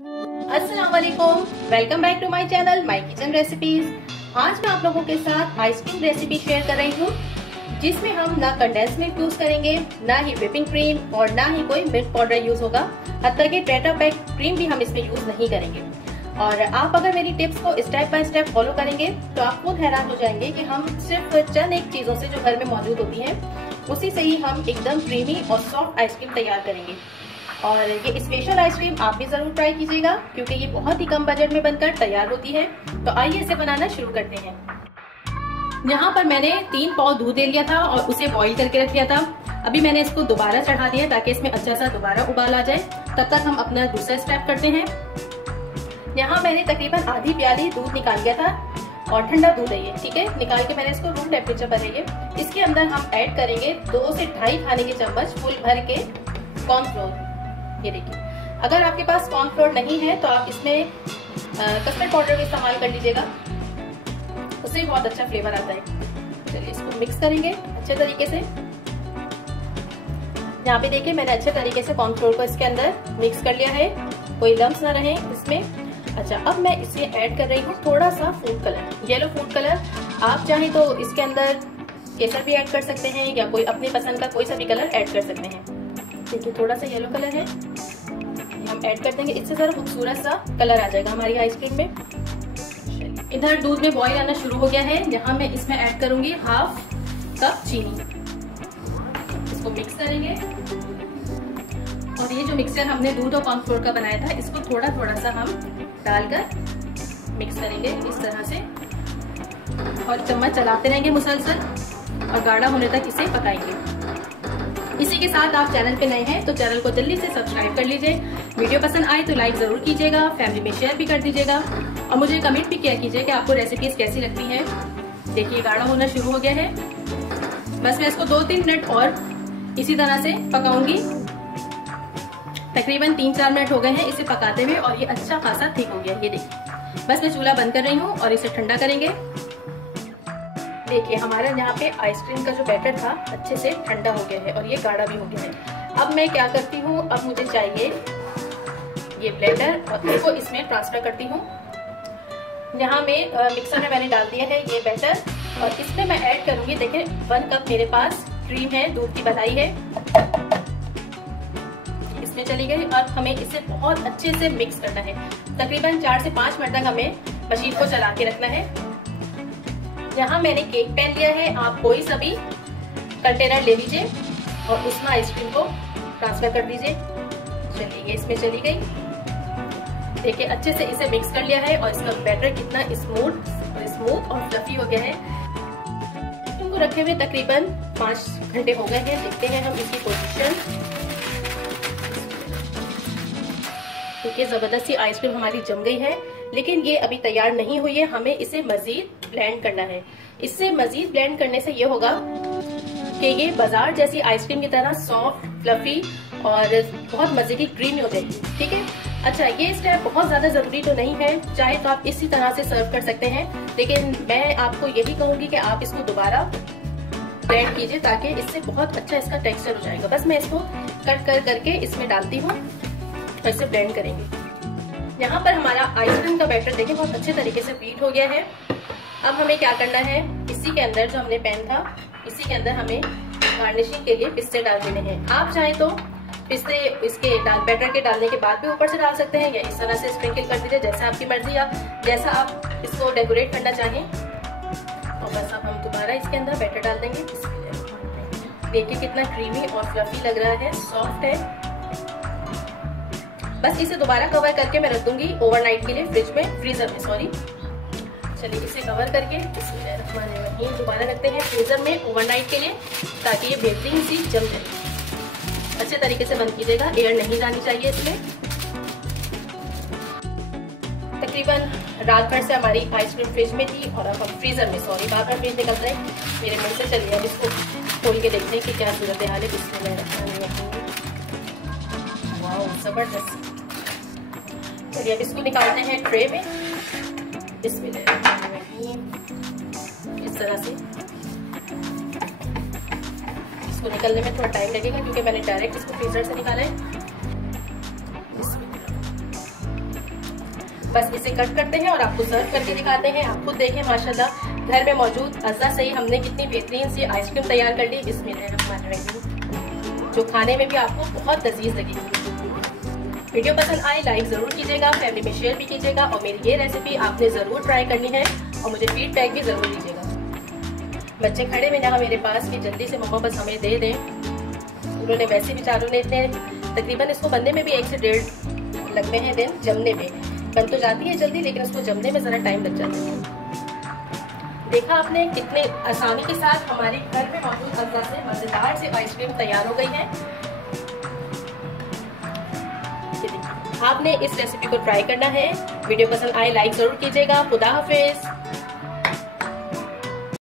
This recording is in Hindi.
अस्सलाम वालेकुम, welcome back to my channel my kitchen recipes. आज मैं आप लोगों के साथ आइसक्रीम रेसिपी शेयर कर रही हूँ, जिसमें हम ना कंडेंस मिल्क यूज करेंगे, ना ही व्हिपिंग क्रीम और ना ही कोई मिल्क पाउडर यूज होगा। हत्ता कि टेट्रा पैक क्रीम भी हम इसमें यूज नहीं करेंगे। और आप अगर मेरी टिप्स को स्टेप बाय स्टेप फॉलो करेंगे तो आप खुद हैरान हो जाएंगे कि हम सिर्फ चंद एक चीजों से जो घर में मौजूद होती है उसी से ही हम एकदम क्रीमी और सॉफ्ट आइसक्रीम तैयार करेंगे। और ये स्पेशल आइसक्रीम आप भी जरूर ट्राई कीजिएगा, क्योंकि ये बहुत ही कम बजट में बनकर तैयार होती है। तो आइए इसे बनाना शुरू करते हैं। यहाँ पर मैंने 3 पाव दूध ले लिया था और उसे बॉईल करके रख लिया था। अभी मैंने इसको दोबारा चढ़ा दिया ताकि इसमें अच्छा सा दोबारा उबाल आ जाए। तब तक हम अपना दूसरा स्टेप करते हैं। यहाँ मैंने तकरीबन आधी प्याली दूध निकाल लिया था और ठंडा दूध है ये, ठीक है। निकाल के मैंने इसको रूम टेम्परेचर पर है। इसके अंदर हम ऐड करेंगे 2 से 2.5 खाने के चम्मच फुल भर के कॉर्नफ्लोर। ये देखिए, अगर आपके पास कॉर्नफ्लोर नहीं है तो आप इसमें कस्टर्ड पाउडर का इस्तेमाल कर लीजिएगा, उससे बहुत अच्छा फ्लेवर आता है। चलिए इसको मिक्स करेंगे अच्छे तरीके से। यहाँ पे देखिए मैंने अच्छे तरीके से कॉर्नफ्लोर को इसके अंदर मिक्स कर लिया है, कोई लम्स ना रहे इसमें। अच्छा, अब मैं इसमें ऐड कर रही हूँ थोड़ा सा food colour, yellow food colour. आप चाहे तो इसके अंदर केसर भी ऐड कर सकते हैं या कोई अपनी पसंद का कोई सा भी कलर ऐड कर सकते हैं। देखिए थोड़ा सा येलो कलर है, हम ऐड कर देंगे, इससे जरा खूबसूरत सा कलर आ जाएगा हमारी आइसक्रीम में। इधर दूध में बॉईल आना शुरू हो गया है। यहाँ मैं इसमें ऐड करूंगी 1/2 कप चीनी। इसको मिक्स करेंगे और ये जो मिक्सचर हमने दूध और कॉर्नफ्लोर का बनाया था इसको थोड़ा थोड़ा सा हम डालकर मिक्स करेंगे इस तरह से, और चम्मच चलाते रहेंगे मुसलसल और गाढ़ा होने तक इसे पकाएंगे। इसी के साथ आप चैनल पे नए हैं तो चैनल को जल्दी से सब्सक्राइब कर लीजिए। वीडियो पसंद आए तो लाइक जरूर कीजिएगा, फैमिली में शेयर भी कर दीजिएगा और मुझे कमेंट भी किया कीजिए कि आपको रेसिपीज कैसी लगती हैं। देखिए गाढ़ा होना शुरू हो गया है। बस मैं इसको 2-3 मिनट और इसी तरह से पकाऊंगी। तकरीबन 3-4 मिनट हो गए हैं इसे पकाते हुए और ये अच्छा खासा थिक हो गया। ये देखिए, बस मैं चूल्हा बंद कर रही हूँ और इसे ठंडा करेंगे। देखिए हमारा यहाँ पे आइसक्रीम का जो बैटर था अच्छे से ठंडा हो गया है और ये गाढ़ा भी हो गया है। अब मैं क्या करती हूँ, अब मुझे चाहिए ये ब्लेंडर और इसको इसमें ट्रांसफर करती हूँ। यहाँ में मिक्सर में मैंने डाल दिया है ये बैटर और इसमें मैं ऐड करूंगी, देखिए 1 कप मेरे पास क्रीम है, दूध की मलाई है, इसमें चली गई। और हमें इसे बहुत अच्छे से मिक्स करना है। तकरीबन 4 से 5 मिनट तक हमें मशीन को चला के रखना है। यहाँ मैंने केक पैन लिया है, आप कोई सा भी कंटेनर ले लीजिए और उसमें आइसक्रीम को ट्रांसफर कर दीजिए। चलिए ये इसमें चली गई। देखिए अच्छे से इसे मिक्स कर लिया है और इसका बैटर कितना स्मूथ और फ्लफी हो गया है। तुमको रखे हुए तकरीबन 5 घंटे हो गए हैं। देखते हैं हम इसकी पोजीशन। देखिए जबरदस्ती आइसक्रीम हमारी जम गई है, लेकिन ये अभी तैयार नहीं हुई है। हमें इसे मजीद ब्लेंड करना है। इससे मजीद ब्लेंड करने से ये होगा कि ये बाजार जैसी आइसक्रीम की तरह सॉफ्ट, फ्लफी और बहुत मजे की क्रीमी हो जाएगी, ठीक है। अच्छा, ये स्टेप बहुत ज्यादा जरूरी तो नहीं है, चाहे तो आप इसी तरह से सर्व कर सकते हैं, लेकिन मैं आपको यही कहूंगी कि आप इसको दोबारा ब्लेंड कीजिए ताकि इससे बहुत अच्छा इसका टेक्सचर हो जाएगा। बस मैं इसको कट करके इसमें डालती हूँ और इसे ब्लेंड करेंगे। यहाँ पर हमारा आइसक्रीम का बैटर देखिए बहुत अच्छे तरीके से बीट हो गया है। अब हमें क्या करना है, इसी के अंदर जो हमने पैन था इसी के अंदर हमें गार्निशिंग के लिए पिस्ते डाल देने हैं। आप चाहे तो पिस्ते इसके बैटर के डालने के बाद भी ऊपर से डाल सकते हैं या इस तरह से स्प्रिंकल कर दीजिए, जैसा आपकी मर्जी या जैसा आप इसको डेकोरेट करना चाहें। और बस अब हम दोबारा इसके अंदर बैटर डाल देंगे। देखिए कितना क्रीमी और फ्लफी लग रहा है, सॉफ्ट है। बस इसे दोबारा कवर करके मैं रख दूंगी ओवरनाइट के लिए फ्रीजर में सॉरी। चलिए इसे कवर करके दोबारा रखते हैं फ्रीजर में ओवरनाइट के लिए, ताकि ये बेहतरीन सी जम जाए। अच्छे तरीके से बंद कीजिएगा, एयर नहीं जानी चाहिए इसमें। तकरीबन रात भर से हमारी आइसक्रीम फ्रिज में थी और अब हम फ्रीजर में, सॉरी बार बार फ्रिज निकल रहे हैं मेरे मुंह से। चलिए अब इसको खोल के देखते हैं कि क्या सूरत हाल है। वाओ जबरदस्त। चलिए अब इसको निकालते हैं ट्रे में। इस तरह से इसको निकलने में थोड़ा टाइम लगेगा क्योंकि मैंने डायरेक्ट इसको फ्रीजर से निकाला है। बस इसे कट करते हैं और आपको सर्व करके दिखाते हैं। आप खुद देखें माशाल्लाह घर में मौजूद अज्जा से ही हमने कितनी बेहतरीन सी आइसक्रीम तैयार कर ली। बिस्मिल्लाहिर्रहमानिर्रहीम, जो खाने में भी आपको बहुत लजीज लगेगी। वीडियो पसंद आए लाइक जरूर कीजिएगा, फैमिली में शेयर भी कीजिएगा और मेरी ये रेसिपी आपने जरूर ट्राई करनी है और मुझे फीडबैक भी जरूर दीजिएगा। बच्चे खड़े में यहाँ मेरे पास कि जल्दी से मम्मा बस हमें दे दें। उन्होंने वैसे बेचारों ने इतने तकरीबन इसको बनने में भी 1 से 1.5 लगते हैं दिन। जमने में बन तो जाती है जल्दी, लेकिन उसको जमने में जरा टाइम लग जाता है। देखा आपने कितने आसानी के साथ हमारे घर में मौजूद अज्जा से मजेदार से आइसक्रीम तैयार हो गई है। आपने इस रेसिपी को ट्राई करना है। वीडियो पसंद आए लाइक जरूर कीजिएगा। खुदा हाफिज।